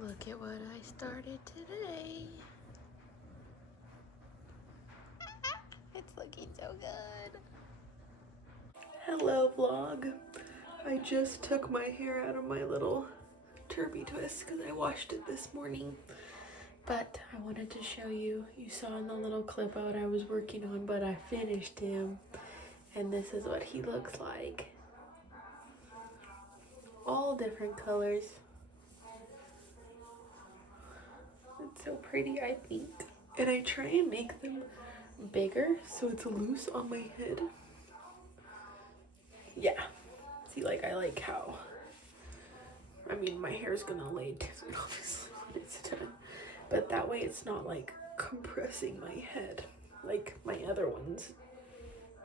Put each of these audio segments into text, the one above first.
Look at what I started today. It's looking so good. Hello vlog. I just took my hair out of my little turby twist because I washed it this morning. But I wanted to show you, you saw in the little clip out I was working on, but I finished him. And this is what he looks like. All different colors. It's so pretty, I think. And I try and make them bigger so it's loose on my head. Yeah. See, like, I like how, I mean, my hair's gonna lay down obviously when it's done. But that way it's not like compressing my head like my other ones.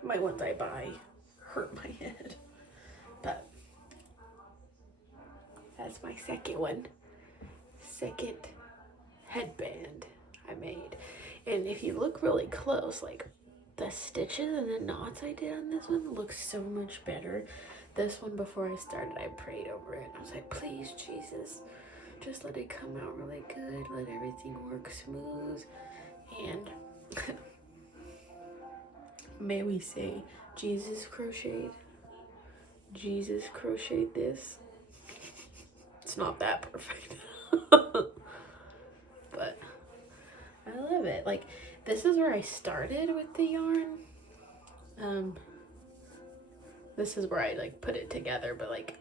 My ones I buy hurt my head. But that's my second one. Second headband I made. And if you look really close, like the stitches and the knots I did on this one looks so much better. This one, before I started, I prayed over it. I was like, please, Jesus, just let it come out really good. Let everything work smooth. And may we say, Jesus crocheted. Jesus crocheted this. It's not that perfect. But I love it. Like, this is where I started with the yarn. This is where I like put it together, but like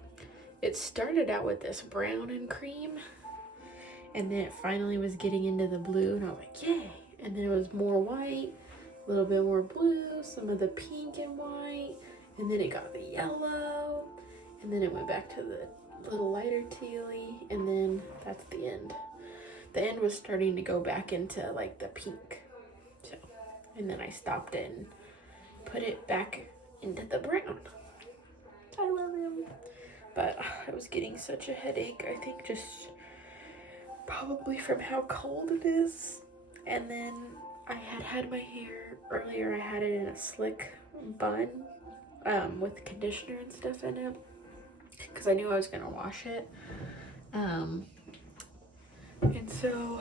it started out with this brown and cream, and then it finally was getting into the blue, and I was like, yay. And then it was more white, a little bit more blue, some of the pink and white, and then it got the yellow, and then it went back to the little lighter tealy, and then that's the end. The end was starting to go back into like the pink. So, and then I stopped it and put it back into the brown. I love him. But I was getting such a headache, I think just probably from how cold it is. And then I had my hair earlier, I had it in a slick bun with conditioner and stuff in it because I knew I was gonna wash it. And so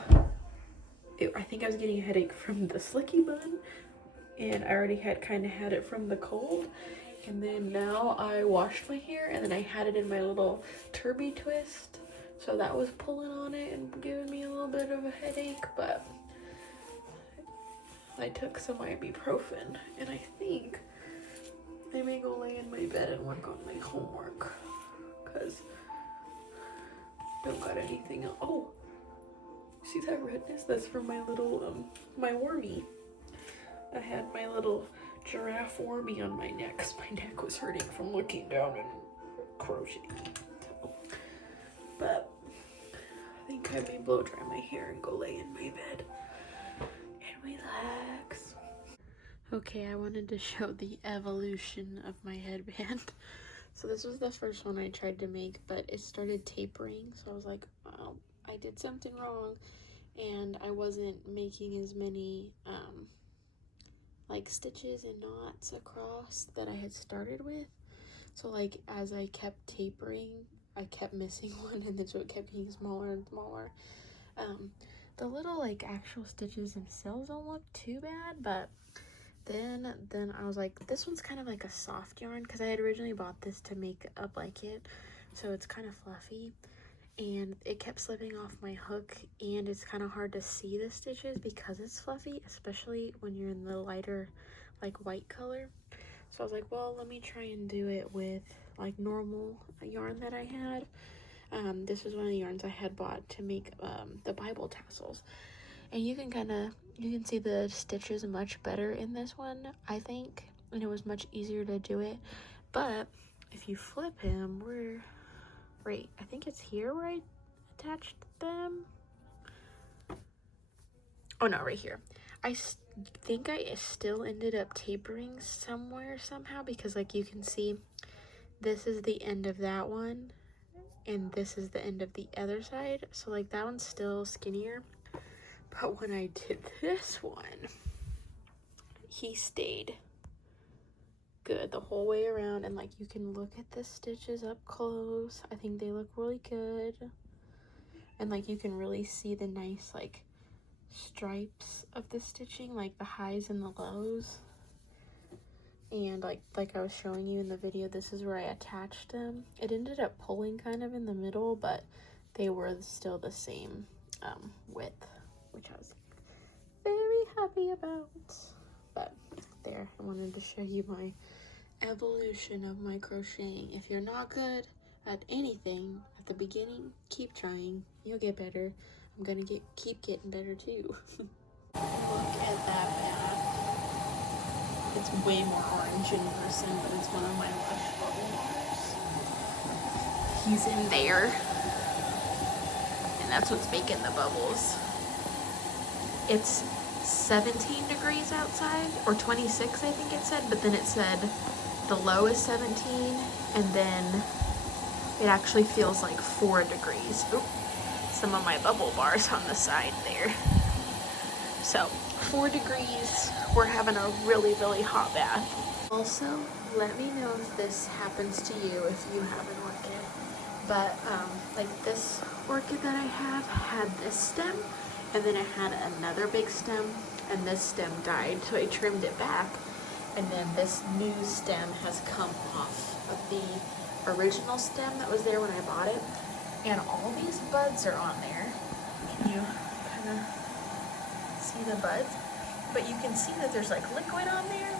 I think I was getting a headache from the slicky bun, and I already had kind of had it from the cold. And then now I washed my hair, and then I had it in my little turby twist, so that was pulling on it and giving me a little bit of a headache. But I took some ibuprofen, and I think I may go lay in my bed and work on my homework, because I don't got anything else. Oh, see that redness? That's from my little my wormy. I had my little giraffe wormy on my neck because my neck was hurting from looking down and crocheting. So, but I think I may blow dry my hair and go lay in my bed and relax. Okay, I wanted to show the evolution of my headband. So this was the first one I tried to make, but it started tapering. So I was like, oh, I did something wrong, and I wasn't making as many like stitches and knots across that I had started with. So like as I kept tapering, I kept missing one, and then so it kept getting smaller and smaller. The little like actual stitches themselves don't look too bad, but then I was like, this one's kind of like a soft yarn because I had originally bought this to make a blanket, so it's kind of fluffy, and it kept slipping off my hook, and it's kind of hard to see the stitches because it's fluffy, especially when you're in the lighter like white color. So I was like, well, let me try and do it with like normal yarn that I had. This was one of the yarns I had bought to make the Bible tassels, and you can see the stitches much better in this one, I think, and it was much easier to do it. But if you flip him, right, I think it's here where I attached them. Oh no, right here. I think I still ended up tapering somewhere somehow, because like you can see this is the end of that one and this is the end of the other side, so like that one's still skinnier. But when I did this one, he stayed good the whole way around, and like you can look at the stitches up close. I think they look really good. and like you can really see the nice like stripes of the stitching, like the highs and the lows. And like I was showing you in the video, this is where I attached them. It ended up pulling kind of in the middle, but they were still the same width, which I was very happy about. But there, I wanted to show you my evolution of my crocheting. If you're not good at anything at the beginning, keep trying. You'll get better. I'm gonna keep getting better too. Look at that bath. It's way more orange in person, but it's one of my Lush bubble bars. He's in there, and that's what's making the bubbles. It's 17 degrees outside, or 26 I think it said, but then it said the low is 17, and then it actually feels like 4 degrees. Oop, some of my bubble bars on the side there. So 4 degrees, we're having a really, really hot bath. Also, let me know if this happens to you if you have an orchid. But like this orchid that I have had this stem, and then it had another big stem, and this stem died, so I trimmed it back. And then this new stem has come off of the original stem that was there when I bought it. And all these buds are on there. Can you kind of see the buds? But you can see that there's like liquid on there.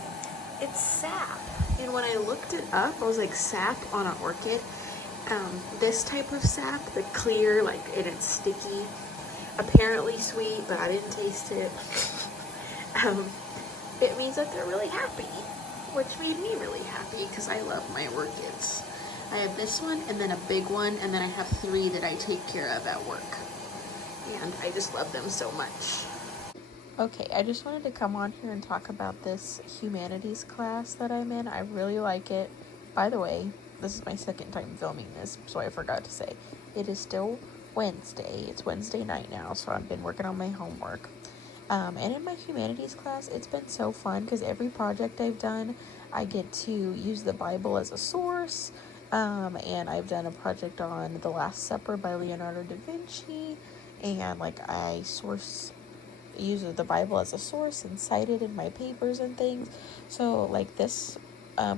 It's sap. And when I looked it up, I was like, sap on an orchid. This type of sap, the clear, like, and it's sticky, apparently sweet, but I didn't taste it. It means that they're really happy, which made me really happy because I love my orchids. I have this one, and then a big one, and then I have 3 that I take care of at work. And I just love them so much. Okay, I just wanted to come on here and talk about this humanities class that I'm in. I really like it. By the way, this is my second time filming this, so I forgot to say. It is still Wednesday. It's Wednesday night now, so I've been working on my homework. And in my humanities class, it's been so fun because every project I've done, I get to use the Bible as a source. And I've done a project on The Last Supper by Leonardo da Vinci. And like I use the Bible as a source and cite it in my papers and things. So like this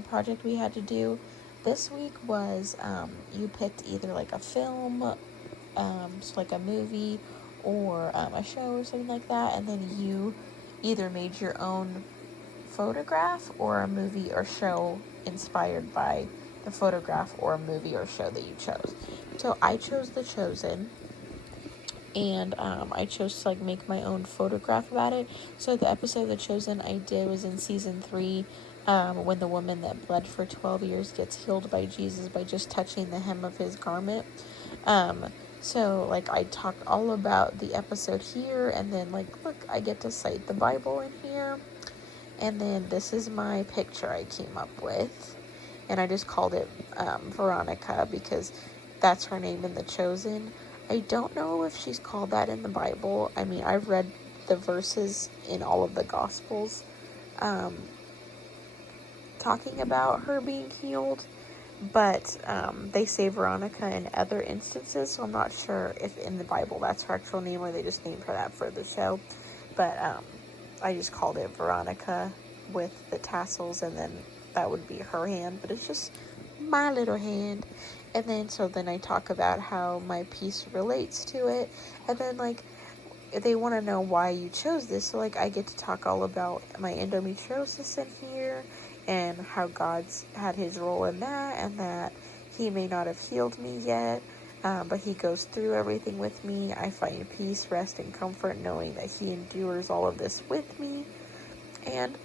project we had to do this week was you picked either like a film, so like a movie, or a show or something like that, and then you either made your own photograph or a movie or show inspired by the photograph or a movie or show that you chose. So I chose The Chosen, and I chose to like make my own photograph about it. So the episode of The Chosen I did was in season 3, when the woman that bled for 12 years gets healed by Jesus by just touching the hem of his garment. So like I talked all about the episode here, and then like, look, I get to cite the Bible in here. And then this is my picture I came up with, and I just called it Veronica because that's her name in The Chosen. I don't know if she's called that in the Bible. I mean, I've read the verses in all of the Gospels talking about her being healed, but they say Veronica in other instances, so I'm not sure if in the Bible that's her actual name or they just named her that for the show. But I just called it Veronica with the tassels, and then that would be her hand, but it's just my little hand. And then so then I talk about how my piece relates to it, and then like they want to know why you chose this, so like I get to talk all about my endometriosis in here and how God's had his role in that, and that he may not have healed me yet, but he goes through everything with me. I find peace, rest, and comfort knowing that he endures all of this with me. And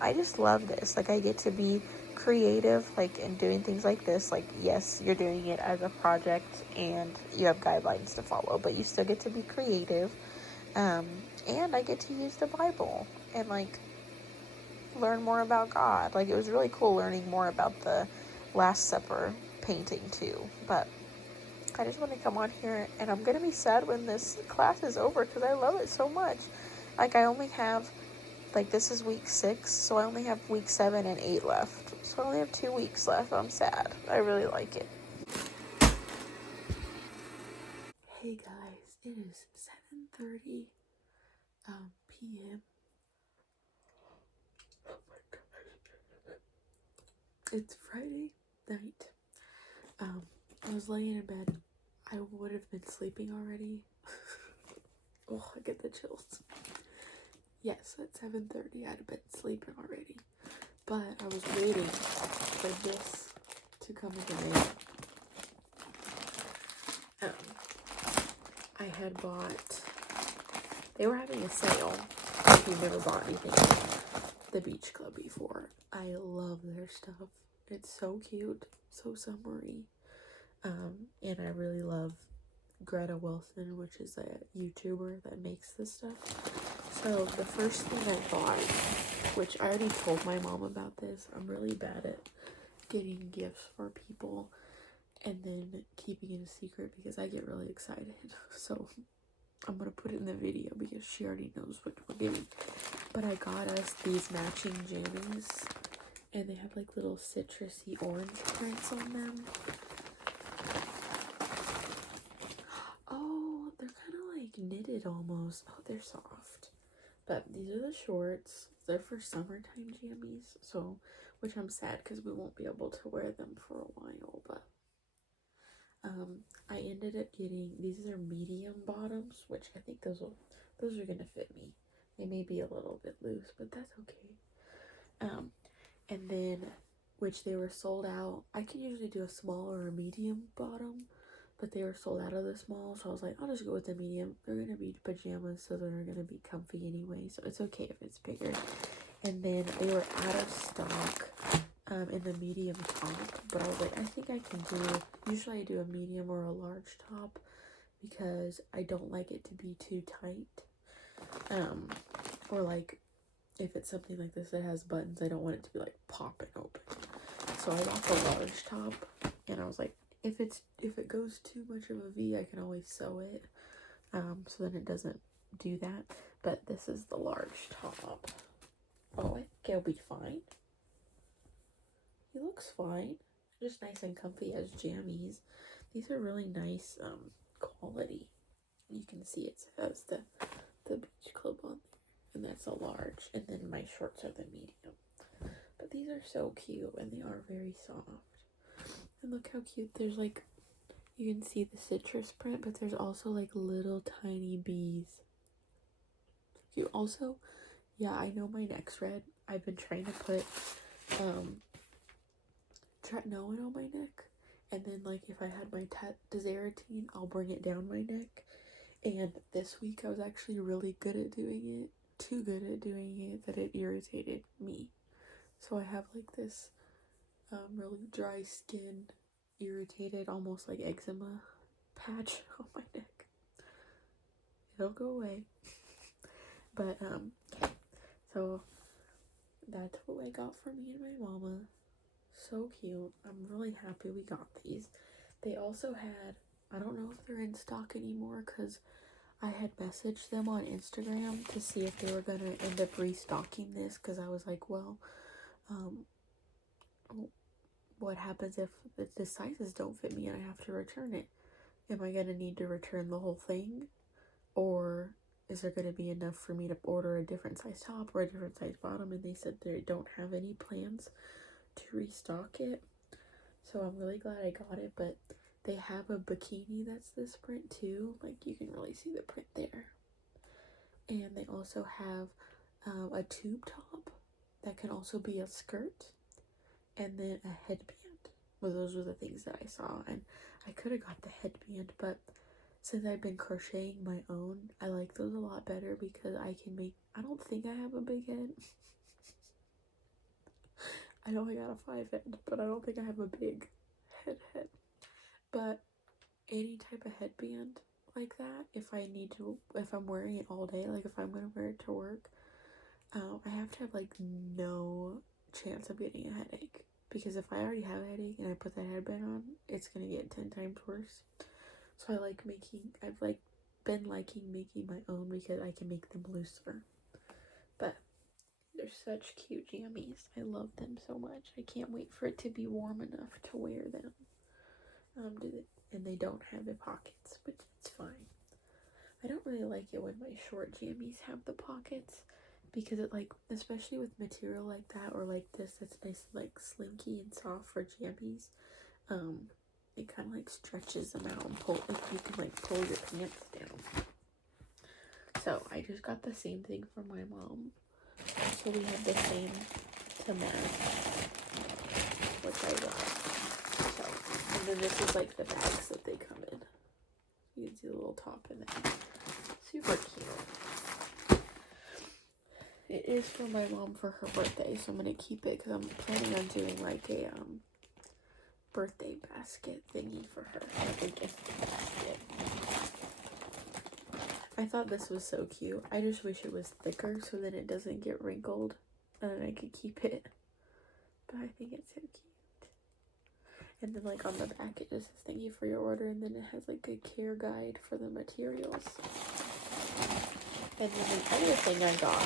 I just love this. Like I get to be creative, like in doing things like this. Like, yes, you're doing it as a project and you have guidelines to follow, but you still get to be creative. And I get to use the Bible and like learn more about God. Like it was really cool learning more about the Last Supper painting too. But I just want to come on here, and I'm gonna be sad when this class is over because I love it so much. Like I only have, like this is week 6, so I only have week 7 and 8 left. So I only have 2 weeks left. I'm sad. I really like it. Hey guys, it is 7:30 p.m. Oh my gosh. It's Friday night. I was laying in bed. I would have been sleeping already. Oh, I get the chills. Yes, at 7:30 I'd have been sleeping already. But I was waiting for this to come in the mail. I had bought, they were having a sale if you've never bought anything at the beach club before. I love their stuff. It's so cute, so summery. And I really love Greta Wilson, which is a YouTuber that makes this stuff. So the first thing I bought, which I already told my mom about this, I'm really bad at getting gifts for people and then keeping it a secret because I get really excited. So I'm gonna put it in the video because she already knows what we're getting. But I got us these matching jammies, and they have like little citrusy orange prints on them. Oh, they're kind of like knitted almost. Oh, they're soft. But these are the shorts. They're for summertime jammies, so, which I'm sad because we won't be able to wear them for a while, but I ended up getting, these are medium bottoms, which I think those are gonna fit me. They may be a little bit loose, but that's okay. And then, which they were sold out. I can usually do a small or a medium bottom, but they were sold out of the small, so I was like, I'll just go with the medium. They're gonna be pajamas, so they're gonna be comfy anyway, so it's okay if it's bigger. And then they were out of stock in the medium top, but I was like, I think I can do, usually I do a medium or a large top because I don't like it to be too tight, or like if it's something like this that has buttons, I don't want it to be like popping open. So I got the large top, and I was like, if it goes too much of a V, I can always sew it, so then it doesn't do that. But this is the large top. Oh, I think it'll be fine. He looks fine. Just nice and comfy as jammies. These are really nice quality. You can see it says the beach club on there, and that's a large, and then my shorts are the medium. But these are so cute, and they are very soft. And look how cute. There's like, you can see the citrus print, but there's also like little tiny bees. You also, yeah, I know my neck's red. I've been trying to put tretinoin on my neck, and then like if I had my tazarotene, I'll bring it down my neck. And this week I was actually really good at doing it, too good at doing it that it irritated me. So I have like this really dry skin, irritated, almost like eczema patch on my neck. It'll go away. But so that's what I got for me and my mama. So cute. I'm really happy we got these. They also had, I don't know if they're in stock anymore because I had messaged them on Instagram to see if they were going to end up restocking this, because I was like, well, what happens if the sizes don't fit me and I have to return it? Am I going to need to return the whole thing? Or is there going to be enough for me to order a different size top or a different size bottom? And they said they don't have any plans to restock it. So I'm really glad I got it, but they have a bikini that's this print too. Like, you can really see the print there. And they also have a tube top that can also be a skirt, and then a headband. Well, those were the things that I saw, and I could have got the headband, but since I've been crocheting my own, I like those a lot better because I can make, I don't think I have a big head. I know I got a 5 head, but I don't think I have a big head. But any type of headband like that, if I'm wearing it all day, like if I'm gonna wear it to work, I have to have like no chance of getting a headache, because if I already have a headache and I put that headband on, it's gonna get 10 times worse. So I've been liking making my own because I can make them looser. But they're such cute jammies. I love them so much. I can't wait for it to be warm enough to wear them. and they don't have the pockets, which is fine. I don't really like it when my short jammies have the pockets, because it, like, especially with material like that or like this that's nice, like slinky and soft for jammies, it kind of like stretches them out and pull, like you can like pull your pants down. So I just got the same thing for my mom, so we have the same to match, which I love. So, and then this is like the bags that they come in. You can see the little top in there. Super cute. It is for my mom for her birthday, so I'm gonna keep it because I'm planning on doing like a birthday basket thingy for her, like a gift basket. I thought this was so cute. I just wish it was thicker so that it doesn't get wrinkled and then I could keep it. But I think it's so cute. And then like on the back it just says thank you for your order, and then it has like a care guide for the materials. And then the other thing I got,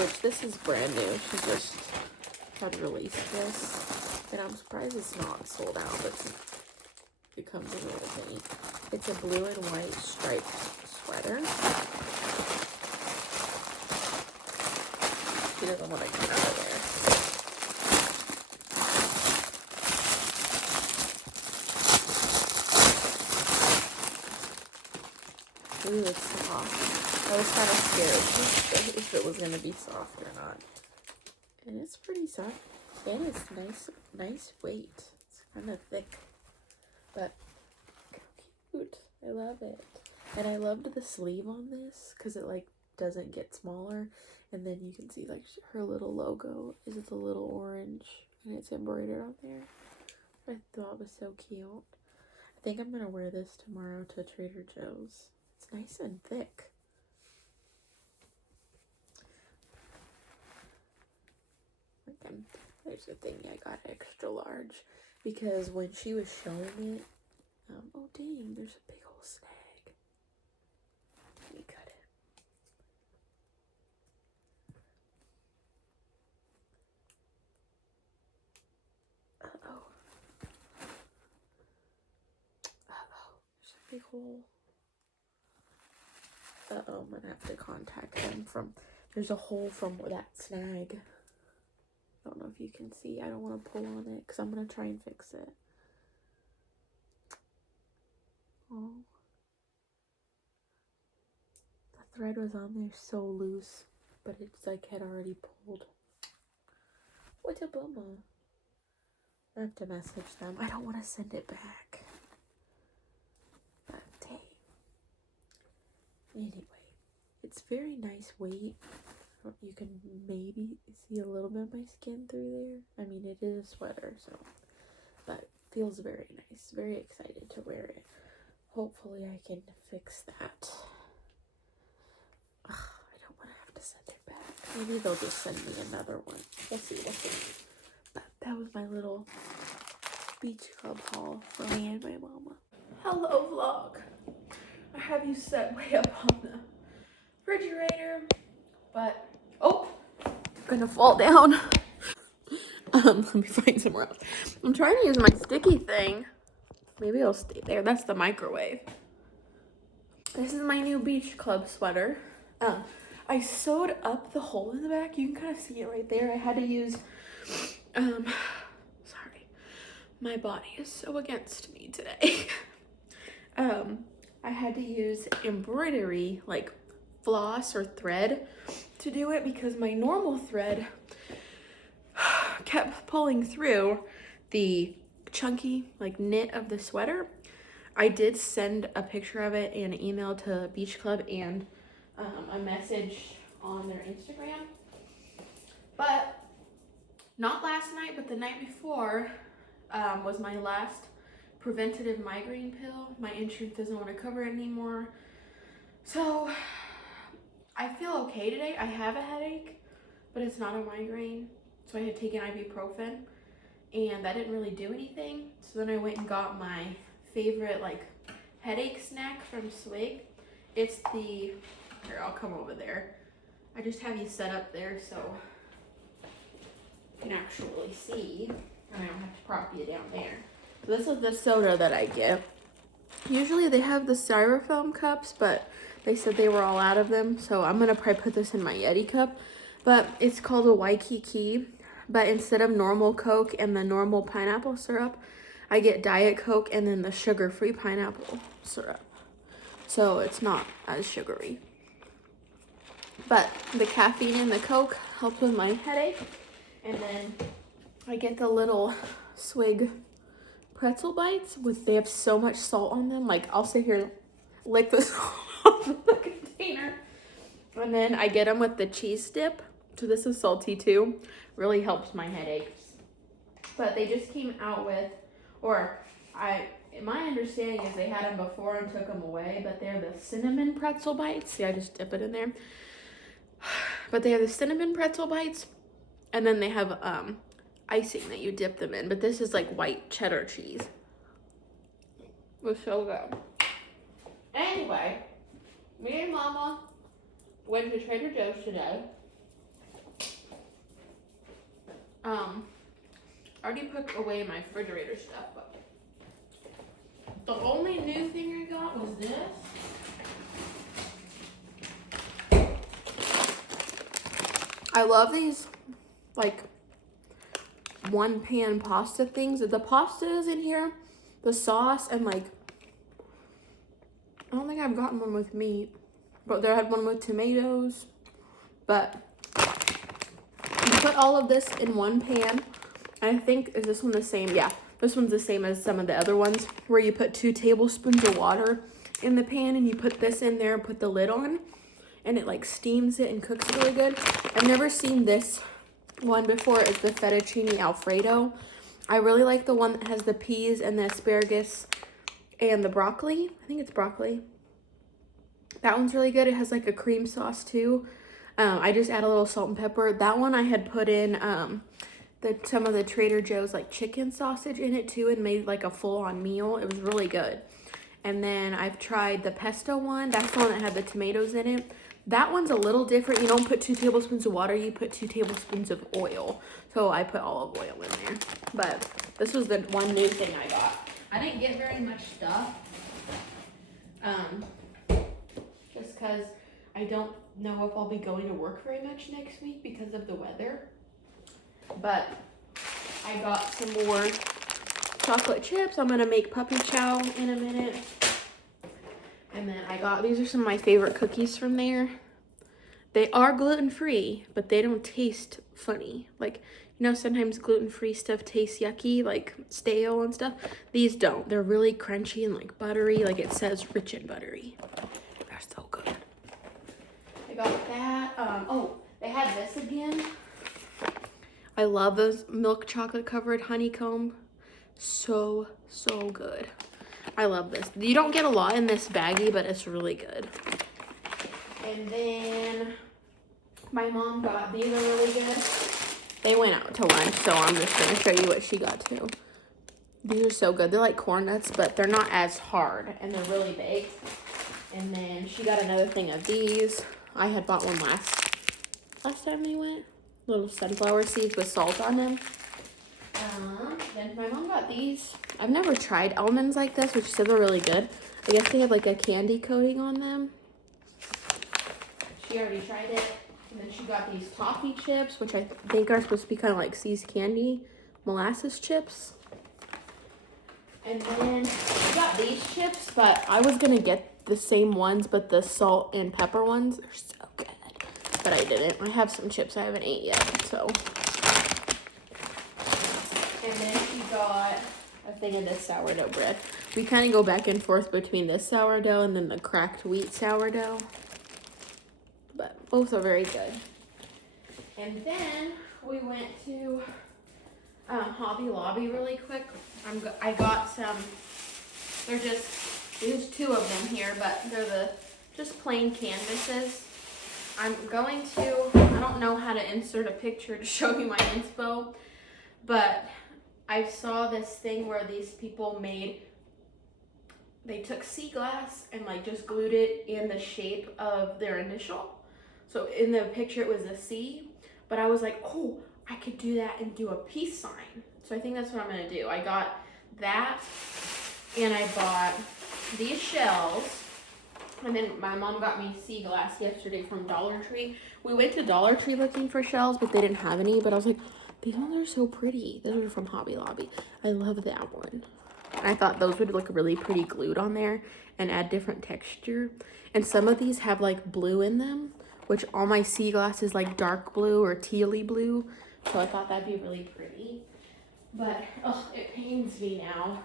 which this is brand new, she just had released this, and I'm surprised it's not sold out, but it comes in with any. It's a blue and white striped sweater. She doesn't want to come out of there. Ooh, it's soft. I was kind of scared if it was going to be soft or not. And it's pretty soft. And it's nice weight. It's kind of thick. But cute. I love it. And I loved the sleeve on this because it like doesn't get smaller, and then you can see like her little logo is the little orange and it's embroidered on there. I thought it was so cute. I think I'm gonna wear this tomorrow to Trader Joe's. It's nice and thick. Again, there's the thing, I got extra large because when she was showing it, oh dang, there's a big old snag. Let me cut it. Uh-oh. There's a big hole. I'm gonna have to contact them there's a hole from that snag. I don't know if you can see. I don't want to pull on it because I'm gonna try and fix it. Oh. The thread was on there so loose, but it's like had already pulled. What a bummer. I have to message them. I don't want to send it back. But dang. Anyway, it's very nice weight. You can maybe see a little bit of my skin through there. I mean, it is a sweater, so. But it feels very nice. Very excited to wear it. Hopefully I can fix that. Ugh, I don't want to have to send it back. Maybe they'll just send me another one. We'll see. But that was my little beach club haul for me and my mama. Hello, vlog. I have you set way up on the refrigerator, but oh, I'm gonna fall down. Let me find somewhere else. I'm trying to use my sticky thing. Maybe it'll stay there. That's the microwave. This is my new beach club sweater. I sewed up the hole in the back. You can kind of see it right there. I had to use, sorry, my body is so against me today. I had to use embroidery, like floss or thread to do it because my normal thread kept pulling through the chunky like knit of the sweater. I did send a picture of it and an email to Beach Club and a message on their Instagram, but not last night, but the night before was my last preventative migraine pill. My insurance doesn't want to cover it anymore, so I feel okay today. I have a headache, but it's not a migraine, so I had taken ibuprofen and that didn't really do anything. So then I went and got my favorite like headache snack from Swig. It's the, here, I'll come over there. I just have you set up there so you can actually see, and I don't have to prop you down there. This is the soda that I get. Usually they have the styrofoam cups, but they said they were all out of them. So I'm gonna probably put this in my Yeti cup. But it's called a Waikiki. But instead of normal Coke and the normal pineapple syrup, I get Diet Coke and then the sugar-free pineapple syrup. So it's not as sugary. But the caffeine in the Coke helps with my headache. And then I get the little Swig pretzel bites they have so much salt on them. Like, I'll sit here, lick the salt off the container. And then I get them with the cheese dip. So this is salty too. Really helps my headaches. But they just came out with, my understanding is they had them before and took them away, but they're the cinnamon pretzel bites. See, I just dip it in there. But they have the cinnamon pretzel bites, and then they have icing that you dip them in. But this is like white cheddar cheese. It was so good. Anyway, me and Mama went to Trader Joe's today. I already put away my refrigerator stuff, but the only new thing I got was this. I love these, like, one pan pasta things. The pasta is in here, the sauce, and like, I don't think I've gotten one with meat, but there had one with tomatoes. But you put all of this in one pan. I think, is this one the same? Yeah, this one's the same as some of the other ones, where you put 2 tablespoons of water in the pan and you put this in there and put the lid on, and it like steams it and cooks it really good. I've never seen this one before. It's the fettuccine alfredo. I really like the one that has the peas and the asparagus and the broccoli. I think it's broccoli. That one's really good. It has like a cream sauce too. I just add a little salt and pepper. That one I had put in some of the Trader Joe's like chicken sausage in it too, and made like a full-on meal. It was really good. And then I've tried the pesto one. That's the one that had the tomatoes in it. That one's a little different. You don't put 2 tablespoons of water, you put 2 tablespoons of oil. So I put olive oil in there. But this was the one new thing I got. I didn't get very much stuff. Just because I don't know if I'll be going to work very much next week because of the weather. But I got some more chocolate chips. I'm gonna make puppy chow in a minute. And then I got, these are some of my favorite cookies from there. They are gluten-free, but they don't taste funny. Like, you know, sometimes gluten-free stuff tastes yucky, like stale and stuff. These don't. They're really crunchy and like buttery. Like it says rich and buttery. They're so good. I got that. Oh, they had this again. I love those milk chocolate covered honeycomb. So good. I love this. You don't get a lot in this baggie, but it's really good. And then my mom got, these are really good. They went out to lunch, so I'm just going to show you what she got too. These are so good. They're like corn nuts, but they're not as hard, and they're really big. And then she got another thing of these. I had bought one last time we went. Little sunflower seeds with salt on them. Then my mom got these. I've never tried almonds like this, which said they're really good. I guess they have like a candy coating on them. She already tried it. And then she got these toffee chips, which I think are supposed to be kind of like See's Candy molasses chips. And then I got these chips, but I was going to get the same ones, but the salt and pepper ones. They're so good. But I didn't. I have some chips I haven't ate yet, so. And then she got a thing of this sourdough bread. We kind of go back and forth between this sourdough and then the cracked wheat sourdough. But both are very good. And then we went to Hobby Lobby really quick. I got some, there's 2 of them here, but they're just plain canvases. I'm going to, I don't know how to insert a picture to show you my inspo, but I saw this thing where these people they took sea glass and like just glued it in the shape of their initial. So in the picture it was a C, but I was like, oh, I could do that and do a peace sign. So I think that's what I'm gonna do. I got that, and I bought these shells. And then my mom got me sea glass yesterday from Dollar Tree. We went to Dollar Tree looking for shells, but they didn't have any. But I was like, these ones are so pretty. Those are from Hobby Lobby. I love that one. And I thought those would look really pretty glued on there and add different texture. And some of these have like blue in them, which all my sea glass is like dark blue or tealy blue. So I thought that'd be really pretty. But, oh, it pains me now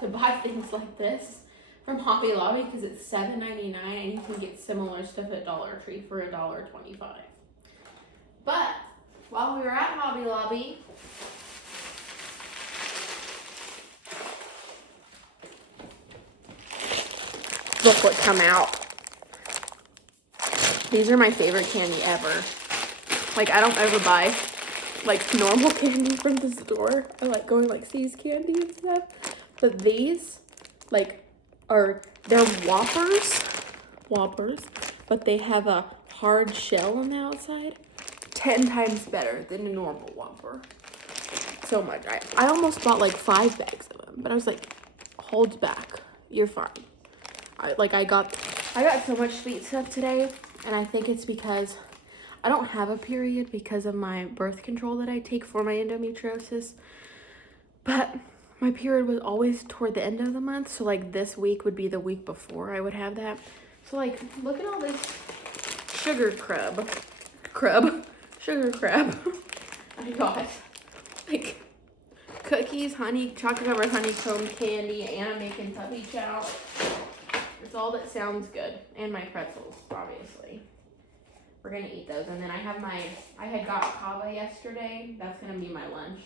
to buy things like this from Hobby Lobby because it's $7.99 and you can get similar stuff at Dollar Tree for $1.25. But while we were at Hobby Lobby, look what come out. These are my favorite candy ever. Like, I don't ever buy like normal candy from the store. I like going like C's candy and stuff. But these like they're Whoppers, but they have a hard shell on the outside. 10 times better than a normal Whopper. So much. I almost bought like 5 bags of them, but I was like, hold back. You're fine. I got so much sweet stuff today, and I think it's because I don't have a period because of my birth control that I take for my endometriosis. But my period was always toward the end of the month, so like this week would be the week before I would have that. So like, look at all this sugar crab I got. Like cookies, chocolate covered honeycomb candy, and I'm making puppy chow. It's all that sounds good. And my pretzels, obviously. We're gonna eat those. And then I had got kava yesterday. That's gonna be my lunch.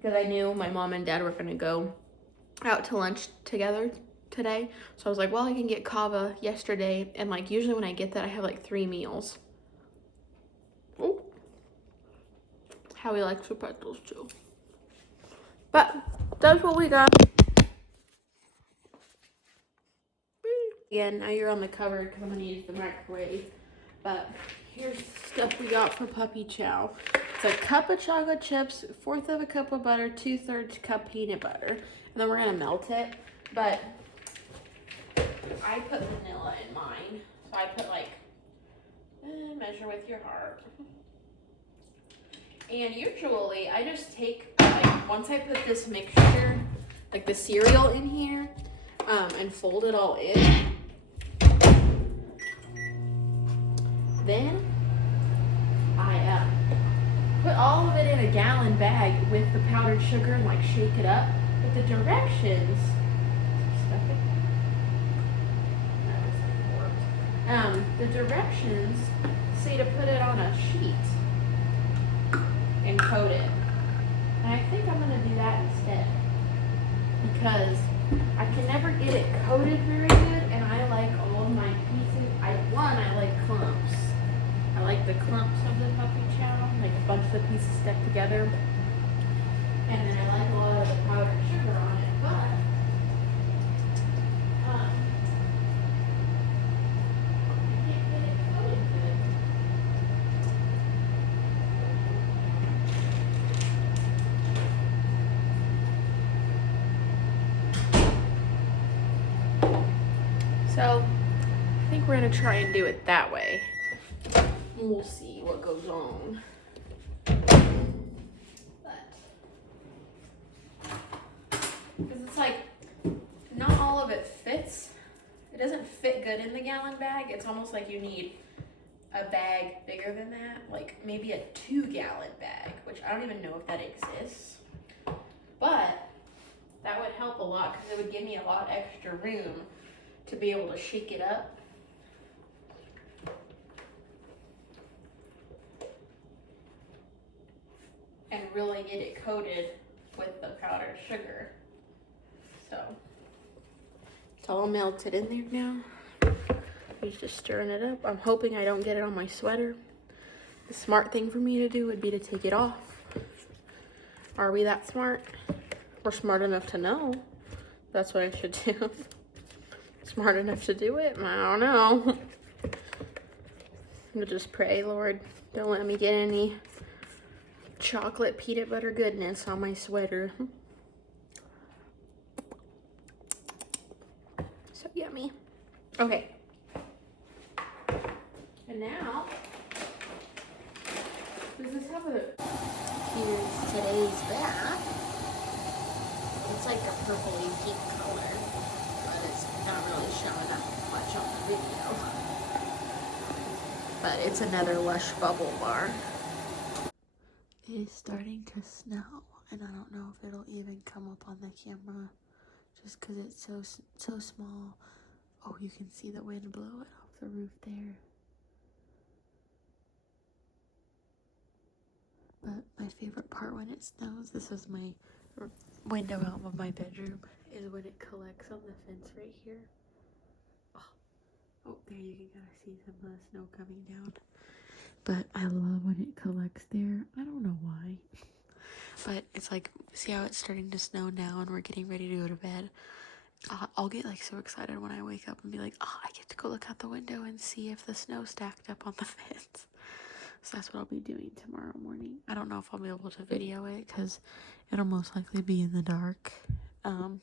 Because I knew my mom and dad were gonna go out to lunch together today. So I was like, well, I can get kava yesterday. And like usually when I get that, I have like 3 meals. Oh. Howie likes the pretzels too. But that's what we got. Again, now you're on the cover because I'm gonna use the microwave. But here's stuff we got for puppy chow. It's a cup of chocolate chips, 1/4 of a cup of butter, 2/3 cup peanut butter, and then we're gonna melt it. But I put vanilla in mine, so I put like measure with your heart. And usually I just take like once I put this mixture, like the cereal in here, and fold it all in. Then I put all of it in a gallon bag with the powdered sugar and like shake it up. But the directions, the directions say to put it on a sheet and coat it. And I think I'm gonna do that instead because I can never get it coated very good, and I like all of my pieces. I like clumps. I like the clumps of the puppy chow, like a bunch of the pieces stuck together. And then I like a lot of the powdered sugar on it, but I can't get it coated good. So I think we're gonna try and do it that way. We'll see what goes on. But because it's like not all of it fits. It doesn't fit good in the gallon bag. It's almost like you need a bag bigger than that, like maybe a 2-gallon bag, which I don't even know if that exists. But that would help a lot because it would give me a lot extra room to be able to shake it up. And really get it coated with the powdered sugar. So it's all melted in there now. He's just stirring it up. I'm hoping I don't get it on my sweater. The smart thing for me to do would be to take it off. Are we that smart? We're smart enough to know that's what I should do. Smart enough to do it? I don't know. I'll just pray, Lord, don't let me get any chocolate peanut butter goodness on my sweater. Yummy. Okay. And now, does this have a... Here's today's bath. It's like a purpley pink color, but it's not really showing up much on the video. But it's another Lush bubble bar. It is starting to snow, and I don't know if it'll even come up on the camera just because it's so small. Oh, you can see the wind blow it off the roof there. But my favorite part when it snows, this is my window out of my bedroom, is when it collects on the fence right here. Oh, there you can kind of see some of the snow coming down. But I love when it collects there. I don't know why. But it's like, see how it's starting to snow now and we're getting ready to go to bed? I'll get like so excited when I wake up and be like, oh, I get to go look out the window and see if the snow stacked up on the fence. So that's what I'll be doing tomorrow morning. I don't know if I'll be able to video it because it'll most likely be in the dark. And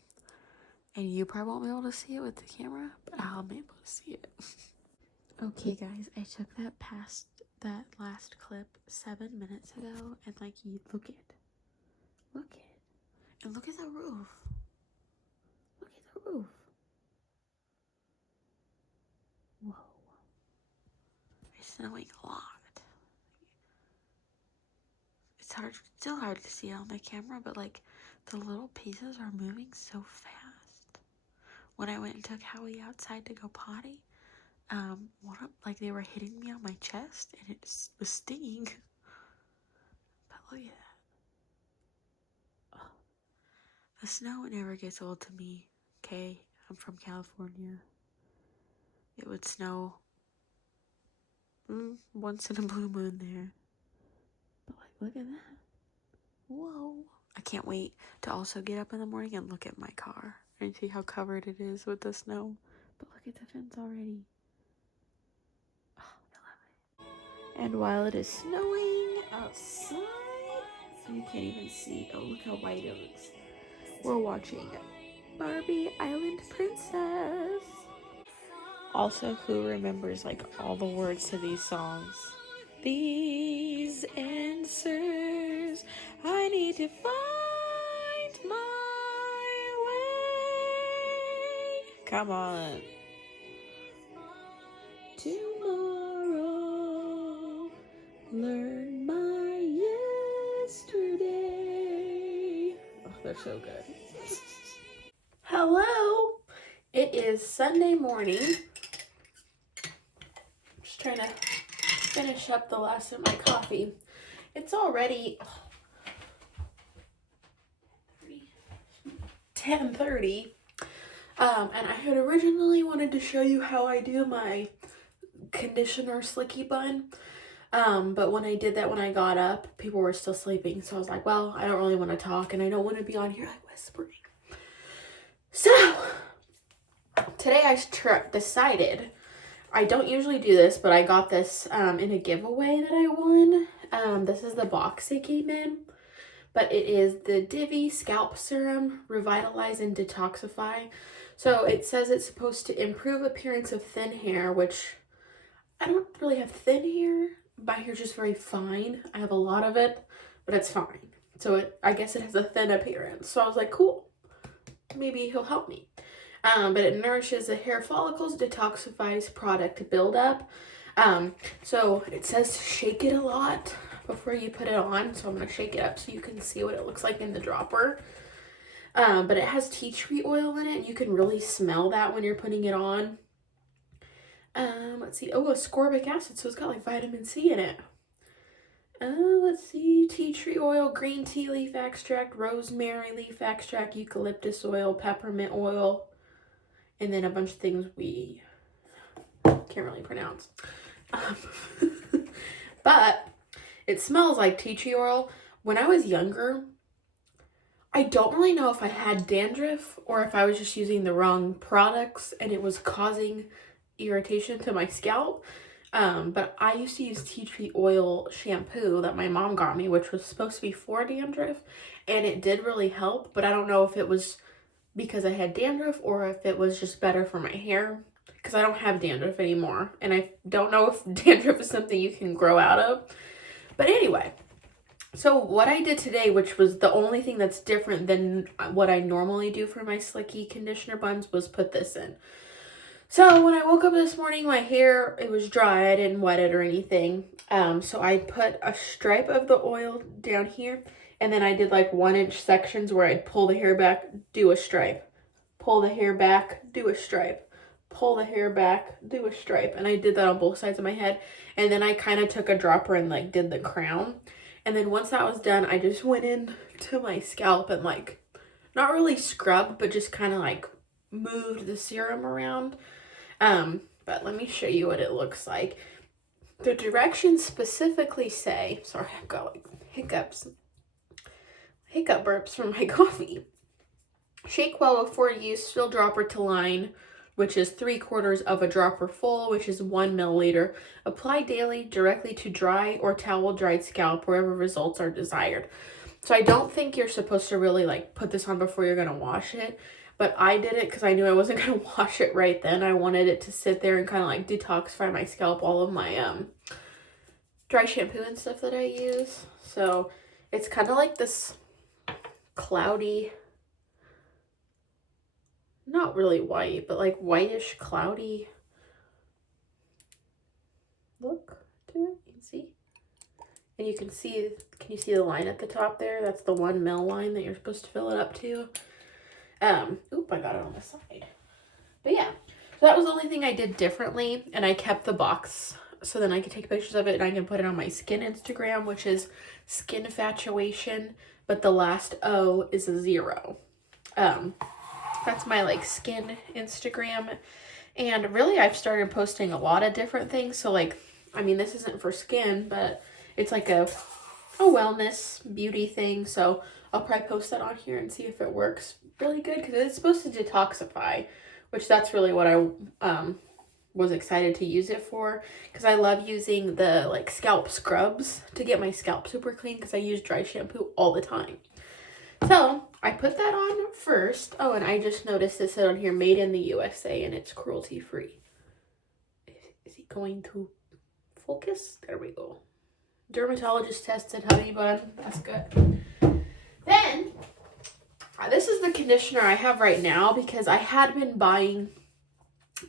you probably won't be able to see it with the camera, but I'll be able to see it. Okay guys, I took that last clip 7 minutes ago, and like, you look at and look at the roof. Look at the roof. Whoa. It's snowing a lot. It's still hard to see it on the camera, but like the little pieces are moving so fast. When I went and took Hailey outside to go potty, like they were hitting me on my chest and it was stinging. But look at that. Oh. The snow never gets old to me. Okay, I'm from California. It would snow once in a blue moon there. But like, look at that. Whoa. I can't wait to also get up in the morning and look at my car and see how covered it is with the snow. But look at the fence already. Oh, I love it. And while it is snowing outside, you can't even see. Oh, look how white it looks. We're watching Barbie Island Princess. Also, who remembers like all the words to these songs? These answers I need to find my way. Come on. Tomorrow, learn my yesterday. Oh, they're so good. Hello! It is Sunday morning. Just trying to finish up the last of my coffee. It's already 10:30. And I had originally wanted to show you how I do my conditioner slicky bun. But when I did that, when I got up, people were still sleeping. So I was like, well, I don't really want to talk and I don't want to be on here like whispering. So today I decided, I don't usually do this, but I got this in a giveaway that I won. This is the box it came in, but it is the DIVI Scalp Serum, Revitalize and Detoxify. So it says it's supposed to improve appearance of thin hair, which I don't really have thin hair. My hair's just very fine. I have a lot of it, but it's fine. So I guess it has a thin appearance. So I was like, cool, maybe he'll help me. But it nourishes the hair follicles, detoxifies product buildup. So it says to shake it a lot before you put it on. So I'm going to shake it up so you can see what it looks like in the dropper. But it has tea tree oil in it. You can really smell that when you're putting it on. Let's see. Oh, ascorbic acid. So it's got like vitamin C in it. Let's see. Tea tree oil, green tea leaf extract, rosemary leaf extract, eucalyptus oil, peppermint oil, and then a bunch of things we can't really pronounce. But it smells like tea tree oil. When I was younger, I don't really know if I had dandruff or if I was just using the wrong products and it was causing irritation to my scalp. But I used to use tea tree oil shampoo that my mom got me, which was supposed to be for dandruff, and it did really help, but I don't know if it was because I had dandruff or if it was just better for my hair, because I don't have dandruff anymore, and I don't know if dandruff is something you can grow out of. But anyway, so what I did today, which was the only thing that's different than what I normally do for my slicky conditioner buns, was put this in. So when I woke up this morning, my hair, it was dry. I didn't wet it or anything. So I put a stripe of the oil down here, and then I did like 1-inch sections where I'd pull the hair back, do a stripe, pull the hair back, do a stripe, pull the hair back, do a stripe. And I did that on both sides of my head. And then I kind of took a dropper and like did the crown. And then once that was done, I just went in to my scalp and like, not really scrubbed, but just kind of like moved the serum around. But let me show you what it looks like. The directions specifically say, sorry, I've got like hiccup burps from my coffee. Shake well before use, fill dropper to line, which is 3/4 of a dropper full, which is 1 milliliter. Apply daily directly to dry or towel dried scalp wherever results are desired. So I don't think you're supposed to really like put this on before you're going to wash it. But I did it because I knew I wasn't going to wash it right then. I wanted it to sit there and kind of like detoxify my scalp, all of my dry shampoo and stuff that I use. So it's kind of like this cloudy, not really white, but like whitish cloudy look to it. You can see. And you can see, can you see the line at the top there? That's the 1 ml line that you're supposed to fill it up to. Oop, I got it on the side. But yeah, so that was the only thing I did differently, and I kept the box so then I could take pictures of it and I can put it on my skin Instagram, which is skinfatuation, but the last O is a 0. That's my like skin Instagram, and really I've started posting a lot of different things. So like, I mean, this isn't for skin, but it's like a wellness beauty thing. So I'll probably post that on here and see if it works really good, because it's supposed to detoxify, which that's really what I was excited to use it for, because I love using the like scalp scrubs to get my scalp super clean, because I use dry shampoo all the time. So I put that on first. Oh, and I just noticed it said on here made in the USA, and it's cruelty free. Is he going to focus? There we go. Dermatologist tested honey bun. That's good. Then this is the conditioner I have right now, because I had been buying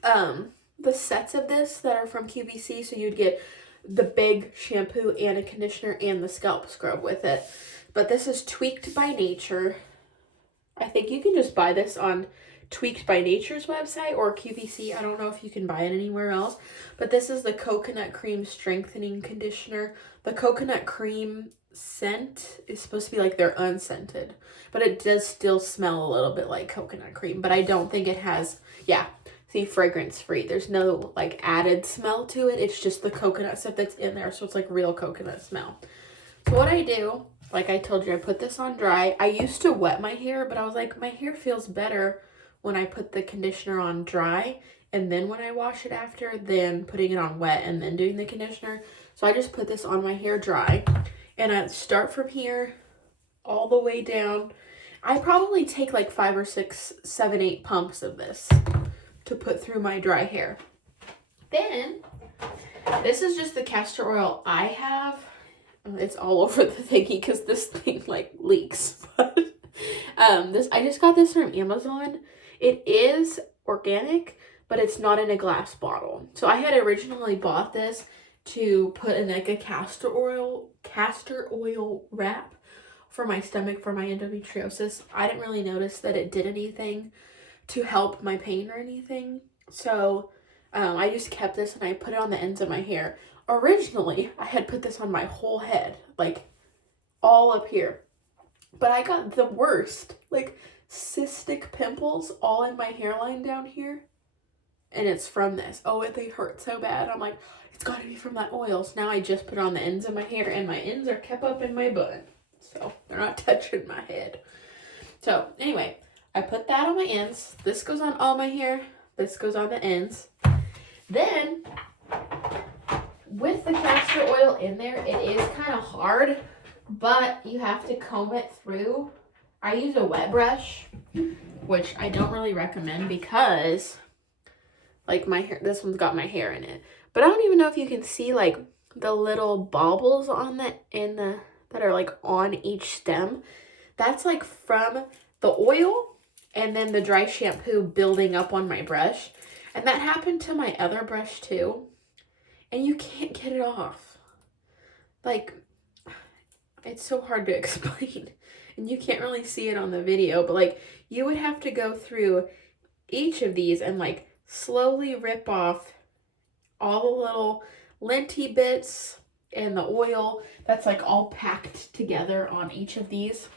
the sets of this that are from QVC, so you'd get the big shampoo and a conditioner and the scalp scrub with it. But this is Tweaked by Nature. I think you can just buy this on Tweaked by Nature's website or QVC. I don't know if you can buy it anywhere else. But this is the Coconut Cream Strengthening Conditioner. The coconut cream scent is supposed to be like they're unscented, but it does still smell a little bit like coconut cream. But I don't think it has, yeah, see, fragrance free. There's no like added smell to it. It's just the coconut stuff that's in there. So it's like real coconut smell. So what I do, like I told you, I put this on dry. I used to wet my hair, but I was like, my hair feels better when I put the conditioner on dry, and then when I wash it after, than putting it on wet and then doing the conditioner. So I just put this on my hair dry, and I start from here all the way down. I probably take like 5 or 6, 7, 8 pumps of this to put through my dry hair. Then this is just the castor oil I have. It's all over the thingy because this thing like leaks. But this, I just got this from Amazon. It is organic, but it's not in a glass bottle. So I had originally bought this to put in like a castor oil wrap for my stomach for my endometriosis. I didn't really notice that it did anything to help my pain or anything. So I just kept this and I put it on the ends of my hair. Originally, I had put this on my whole head, like all up here. But I got the worst, like cystic pimples all in my hairline down here. And it's from this. Oh, they hurt so bad. I'm like, it's got to be from that oil. So now I just put it on the ends of my hair, and my ends are kept up in my bun. So they're not touching my head. So anyway, I put that on my ends. This goes on all my hair. This goes on the ends. Then, with the castor oil in there, it is kind of hard, but you have to comb it through. I use a wet brush, which I don't really recommend because like my hair, this one's got my hair in it. But I don't even know if you can see like the little baubles on that are like on each stem. That's like from the oil and then the dry shampoo building up on my brush. And that happened to my other brush too. And you can't get it off. Like, it's so hard to explain. And you can't really see it on the video, but like you would have to go through each of these and like slowly rip off all the little linty bits and the oil that's like all packed together on each of these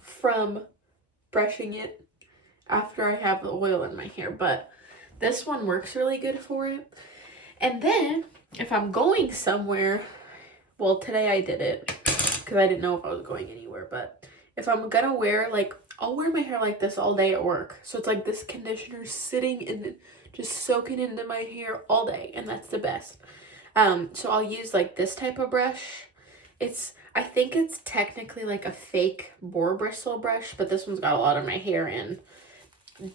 from brushing it after I have the oil in my hair. But this one works really good for it. And then if I'm going somewhere, well, today I did it because I didn't know if I was going anywhere, but if I'm gonna wear, like, I'll wear my hair like this all day at work. So it's like this conditioner sitting in, just soaking into my hair all day, and that's the best. So I'll use like this type of brush. I think it's technically like a fake boar bristle brush, but this one's got a lot of my hair and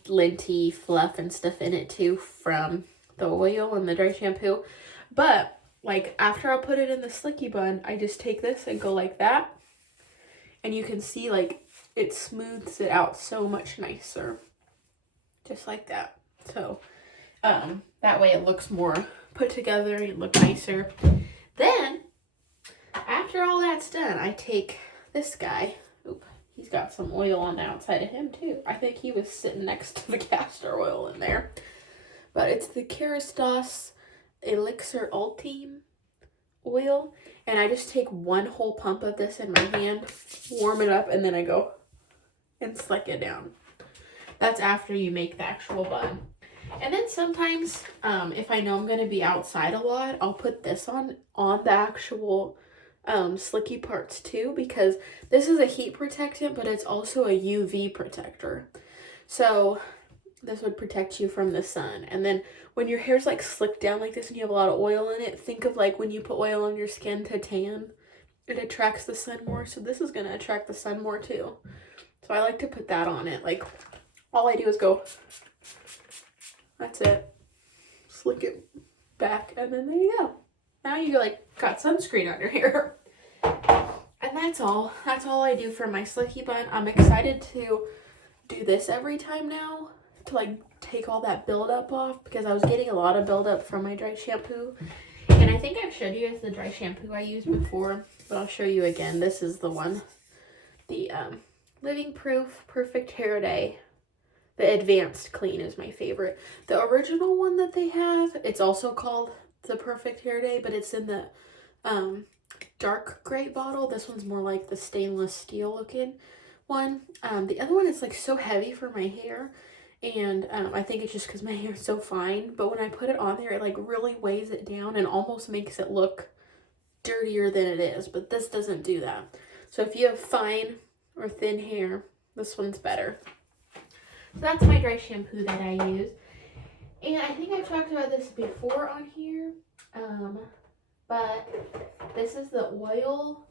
linty fluff and stuff in it too from the oil and the dry shampoo. But like after I put it in the slicky bun, I just take this and go like that, and you can see like it smooths it out so much nicer, just like that. So that way it looks more put together and look nicer. Then after all that's done, I take this guy. Oop, he's got some oil on the outside of him too. I think he was sitting next to the castor oil in there. But it's the Kerastase Elixir Ultime oil. And I just take one whole pump of this in my hand, warm it up, and then I go and slick it down. That's after you make the actual bun. And then sometimes, if I know I'm going to be outside a lot, I'll put this on the actual slicky parts too, because this is a heat protectant, but it's also a UV protector. So this would protect you from the sun. And then when your hair's like slicked down like this and you have a lot of oil in it, think of like when you put oil on your skin to tan, it attracts the sun more. So this is going to attract the sun more too. So I like to put that on it. Like all I do is go, that's it, slick it back, and then there you go. Now you like got sunscreen on your hair. And that's all I do for my slicky bun. I'm excited to do this every time now to like take all that buildup off, because I was getting a lot of buildup from my dry shampoo. And I think I've showed you guys the dry shampoo I used before, but I'll show you again. This is the one, the Living Proof Perfect Hair Day. The Advanced Clean is my favorite. The original one that they have, it's also called the Perfect Hair Day, but it's in the dark gray bottle. This one's more like the stainless steel looking one. The other one is like so heavy for my hair, and I think it's just because my hair is so fine, but when I put it on there, it like really weighs it down and almost makes it look dirtier than it is, but this doesn't do that. So if you have fine or thin hair, this one's better. So that's my dry shampoo that I use. And I think I've talked about this before on here. But this is the oil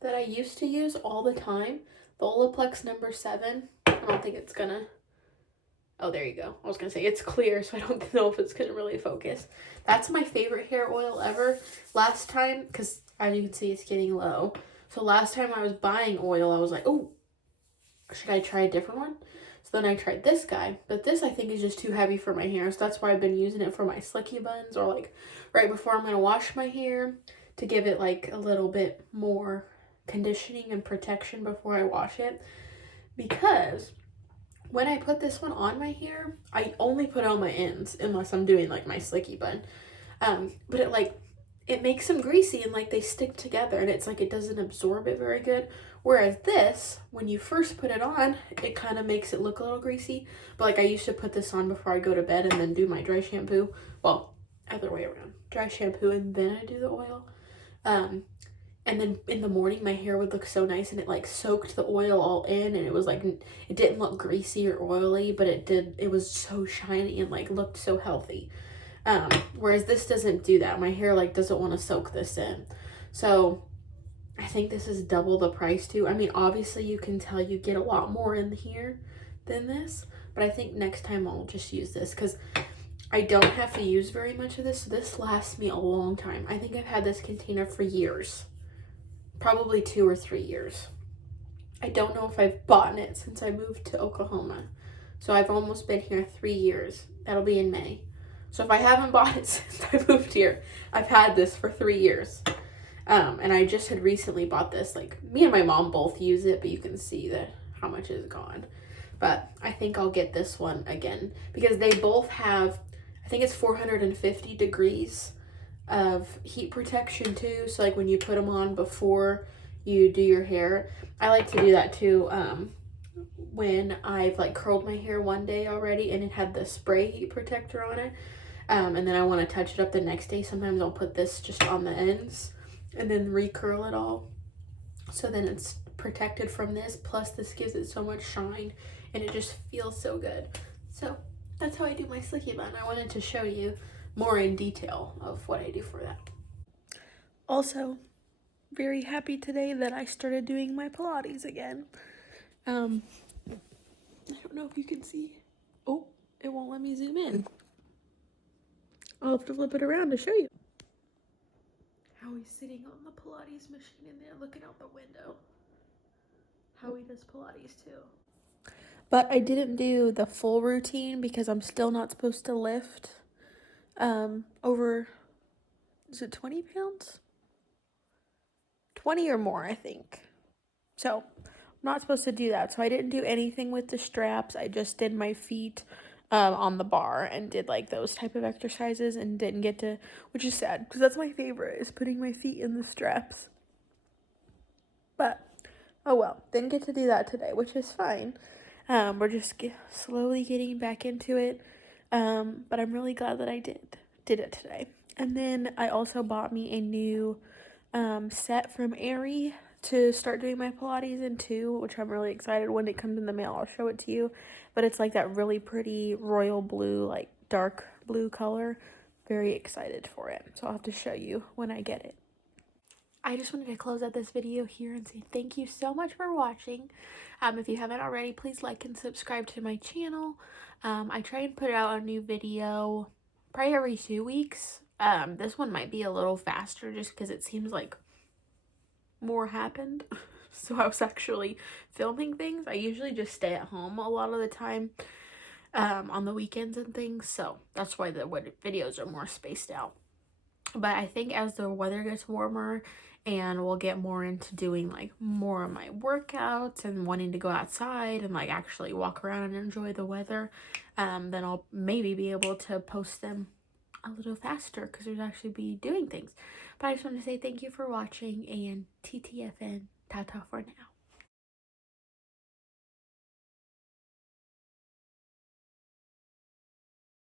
that I used to use all the time. The Olaplex number 7. I don't think it's gonna... Oh, there you go. I was gonna say it's clear, so I don't know if it's gonna really focus. That's my favorite hair oil ever. Last time, because as you can see, it's getting low. So last time I was buying oil, I was like, oh, should I try a different one? So then I tried this guy, but this I think is just too heavy for my hair. So that's why I've been using it for my slicky buns, or like right before I'm going to wash my hair, to give it like a little bit more conditioning and protection before I wash it. Because when I put this one on my hair, I only put it on my ends unless I'm doing like my slicky bun. But it makes them greasy and like they stick together, and it's like it doesn't absorb it very good. Whereas this, when you first put it on, it kind of makes it look a little greasy. But like I used to put this on before I go to bed and then do my dry shampoo. Well, other way around. Dry shampoo and then I do the oil. And then in the morning my hair would look so nice, and it like soaked the oil all in, and it was like, it didn't look greasy or oily, but it was so shiny and like looked so healthy. Whereas this doesn't do that. My hair like doesn't want to soak this in. So I think this is double the price too. I mean, obviously you can tell you get a lot more in here than this, but I think next time I'll just use this because I don't have to use very much of this. So this lasts me a long time. I think I've had this container for years, probably 2 or 3 years. I don't know if I've bought it since I moved to Oklahoma. So I've almost been here 3 years. That'll be in May. So if I haven't bought it since I moved here, I've had this for 3 years. And I just had recently bought this. Like, me and my mom both use it, but you can see that how much is gone. But I think I'll get this one again because they both have, I think it's 450 degrees of heat protection too. So like when you put them on before you do your hair, I like to do that too. When I've like curled my hair one day already and it had the spray heat protector on it, and then I want to touch it up the next day, sometimes I'll put this just on the ends and then recurl it all, so then it's protected from this, plus this gives it so much shine and it just feels so good. So that's how I do my slicky bun. I wanted to show you more in detail of what I do for that. Also, very happy today that I started doing my Pilates again. I don't know if you can see. Oh, it won't let me zoom in. I'll have to flip it around to show you. Howie's sitting on the Pilates machine in there looking out the window. Howie does Pilates too. But I didn't do the full routine because I'm still not supposed to lift over, is it 20 pounds? 20 or more, I think. So I'm not supposed to do that. So I didn't do anything with the straps. I just did my feet on the bar and did like those type of exercises and didn't get to, which is sad because that's my favorite, is putting my feet in the straps. But oh well, didn't get to do that today, which is fine. We're just slowly getting back into it. But I'm really glad that I did it today. And then I also bought me a new set from Aerie to start doing my Pilates in too, which I'm really excited. When it comes in the mail, I'll show it to you. But it's like that really pretty royal blue, like dark blue color. Very excited for it. So I'll have to show you when I get it. I just wanted to close out this video here and say thank you so much for watching. If you haven't already, please like and subscribe to my channel. I try and put out a new video probably every 2 weeks. This one might be a little faster just because it seems like more happened. So I was actually filming things. I usually just stay at home a lot of the time on the weekends and things. So that's why the videos are more spaced out. But I think as the weather gets warmer and we'll get more into doing like more of my workouts and wanting to go outside and like actually walk around and enjoy the weather, then I'll maybe be able to post them a little faster because there's actually be doing things. But I just want to say thank you for watching and TTFN, ta-ta for now.